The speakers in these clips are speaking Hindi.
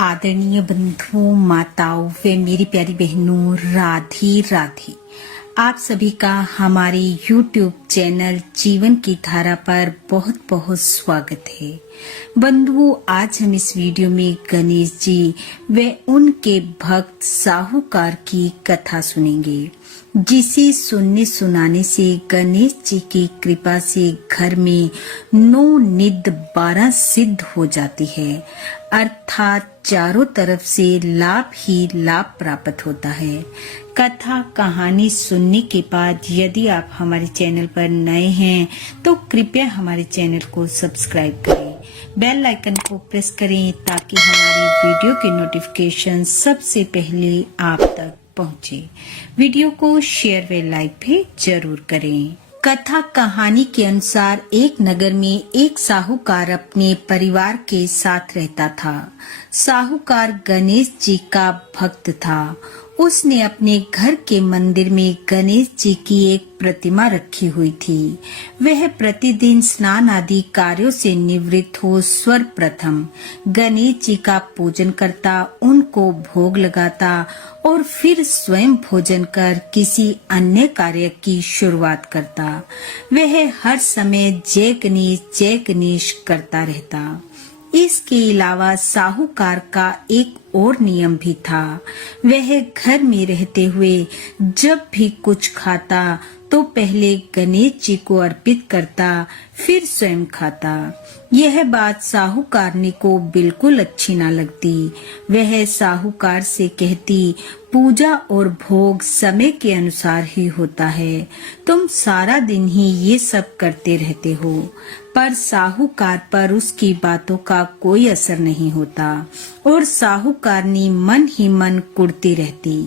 आदरणीय बंधुओं, माताओं व मेरी प्यारी बहनों, राधे राधे। आप सभी का हमारे YouTube चैनल जीवन की धारा पर बहुत बहुत स्वागत है। बंधुओं, आज हम इस वीडियो में गणेश जी व उनके भक्त साहूकार की कथा सुनेंगे, जिसे सुनने सुनाने से गणेश जी की कृपा से घर में 9 निध 12 सिद्ध हो जाती है, अर्थात चारों तरफ से लाभ ही लाभ प्राप्त होता है। कथा कहानी सुनने के बाद यदि आप हमारे चैनल पर नए हैं तो कृपया हमारे चैनल को सब्सक्राइब करें, बेल आइकन को प्रेस करें ताकि हमारी वीडियो की नोटिफिकेशन सबसे पहले आप तक पहुंचे। वीडियो को शेयर व लाइक भी जरूर करें। कथा कहानी के अनुसार एक नगर में एक साहूकार अपने परिवार के साथ रहता था। साहूकार गणेश जी का भक्त था। उसने अपने घर के मंदिर में गणेश जी की एक प्रतिमा रखी हुई थी। वह प्रतिदिन स्नान आदि कार्यों से निवृत्त हो सर्वप्रथम गणेश जी का पूजन करता, उनको भोग लगाता और फिर स्वयं भोजन कर किसी अन्य कार्य की शुरुआत करता। वह हर समय जय गणेश करता रहता। इसके अलावा साहूकार का एक और नियम भी था। वह घर में रहते हुए जब भी कुछ खाता तो पहले गणेश जी को अर्पित करता, फिर स्वयं खाता। यह बात साहूकारनी को बिल्कुल अच्छी न लगती। वह साहूकार से कहती, पूजा और भोग समय के अनुसार ही होता है, तुम सारा दिन ही ये सब करते रहते हो। पर साहूकार पर उसकी बातों का कोई असर नहीं होता और साहूकारनी मन ही मन कुढ़ती रहती।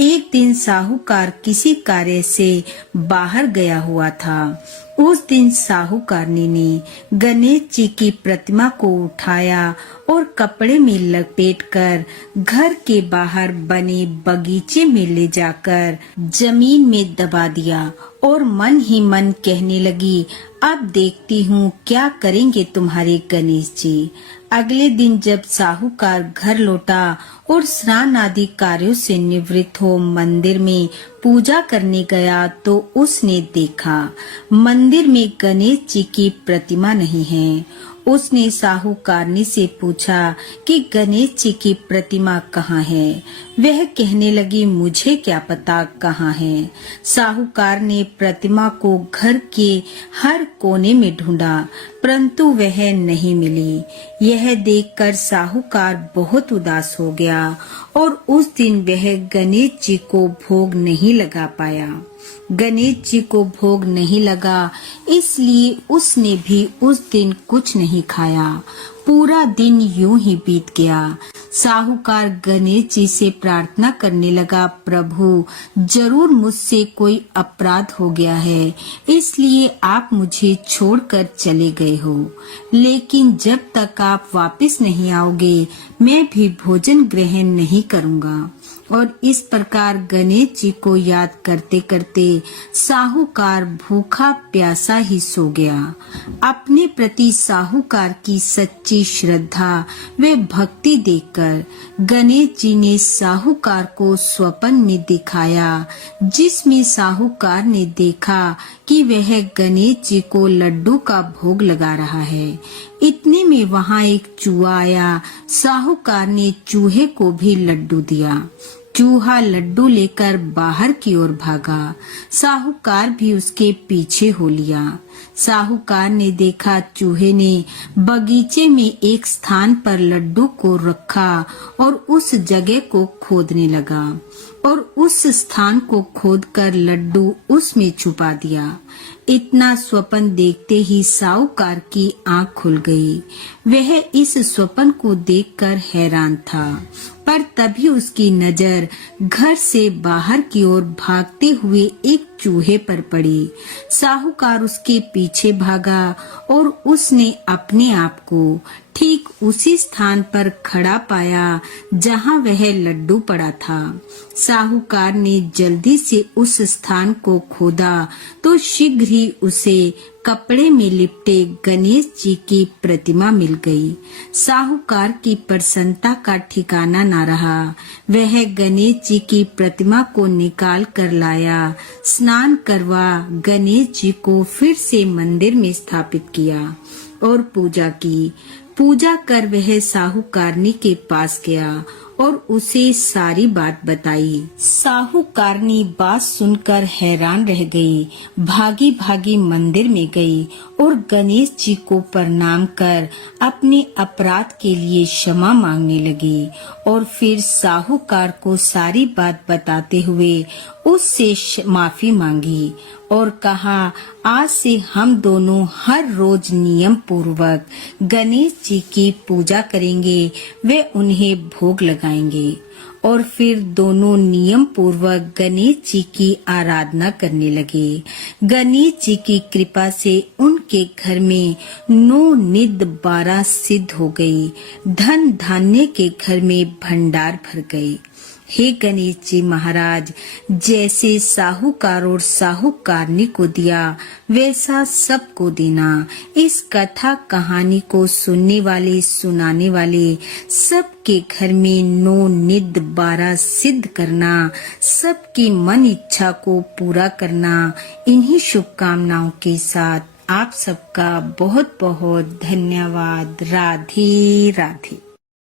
एक दिन साहूकार किसी कार्य से बाहर गया हुआ था। उस दिन साहूकारनी ने गणेश जी की प्रतिमा को उठाया और कपड़े में लपेटकर घर के बाहर बने बगीचे में ले जाकर जमीन में दबा दिया और मन ही मन कहने लगी, अब देखती हूँ क्या करेंगे तुम्हारे गणेश जी। अगले दिन जब साहूकार घर लौटा और स्नान आदि कार्यों से निवृत्त हो मंदिर में पूजा करने गया तो उसने देखा मंदिर में गणेश जी की प्रतिमा नहीं है। उसने साहूकारनी से पूछा कि गणेश जी की प्रतिमा कहाँ है। वह कहने लगी, मुझे क्या पता कहाँ है। साहूकार ने प्रतिमा को घर के हर कोने में ढूंढा, परंतु वह नहीं मिली। यह देखकर साहूकार बहुत उदास हो गया और उस दिन वह गणेश जी को भोग नहीं लगा पाया। गणेश जी को भोग नहीं लगा, इसलिए उसने भी उस दिन कुछ नहीं खाया। पूरा दिन यूं ही बीत गया। साहूकार गणेश जी से प्रार्थना करने लगा, प्रभु जरूर मुझसे कोई अपराध हो गया है, इसलिए आप मुझे छोड़कर चले गए हो, लेकिन जब तक आप वापस नहीं आओगे मैं भी भोजन ग्रहण नहीं करूंगा। और इस प्रकार गणेश जी को याद करते करते साहूकार भूखा प्यासा ही सो गया। अपने प्रति साहूकार की सच्ची श्रद्धा व भक्ति देखकर गणेश जी ने साहूकार को स्वप्न में दिखाया, जिसमें साहूकार ने देखा कि वह गणेश जी को लड्डू का भोग लगा रहा है। इतने में वहां एक चूहा आया। साहूकार ने चूहे को भी लड्डू दिया। चूहा लड्डू लेकर बाहर की ओर भागा। साहूकार भी उसके पीछे हो लिया। साहूकार ने देखा चूहे ने बगीचे में एक स्थान पर लड्डू को रखा और उस जगह को खोदने लगा और उस स्थान को खोदकर लड्डू उसमें छुपा दिया। इतना स्वप्न देखते ही साहूकार की आंख खुल गई। वह इस स्वप्न को देखकर हैरान था, पर तभी उसकी नजर घर से बाहर की ओर भागते हुए एक चूहे पर पड़ी। साहूकार उसके पीछे भागा और उसने अपने आप को ठीक उसी स्थान पर खड़ा पाया जहां वह लड्डू पड़ा था। साहूकार ने जल्दी से उस स्थान को खोदा तो शीघ्र ही उसे कपड़े में लिपटे गणेश जी की प्रतिमा मिल गई। साहूकार की प्रसन्नता का ठिकाना न रहा। वह गणेश जी की प्रतिमा को निकाल कर लाया, स्नान करवा गणेश जी को फिर से मंदिर में स्थापित किया और पूजा की। पूजा कर वह साहूकारनी के पास गया और उसे सारी बात बताई। साहूकारनी बात सुनकर हैरान रह गई। भागी भागी मंदिर में गई और गणेश जी को प्रणाम कर अपने अपराध के लिए क्षमा मांगने लगी और फिर साहूकार को सारी बात बताते हुए उससे माफी मांगी और कहा, आज से हम दोनों हर रोज नियम पूर्वक गणेश जी की पूजा करेंगे, वे उन्हें भोग लगाएंगे और फिर दोनों नियम पूर्वक गणेश जी की आराधना करने लगे। गणेश जी की कृपा से उनके घर में 9 निध 12 सिद्ध हो गई। धन धान्य के घर में भंडार भर गए। हे गणेश जी महाराज, जैसे साहूकार और साहूकारनी को दिया वैसा सबको देना। इस कथा कहानी को सुनने वाले सुनाने वाले सबके घर में 9 निध 12 सिद्ध करना, सबकी मन इच्छा को पूरा करना। इन्हीं शुभकामनाओं के साथ आप सबका बहुत बहुत धन्यवाद। राधे राधे।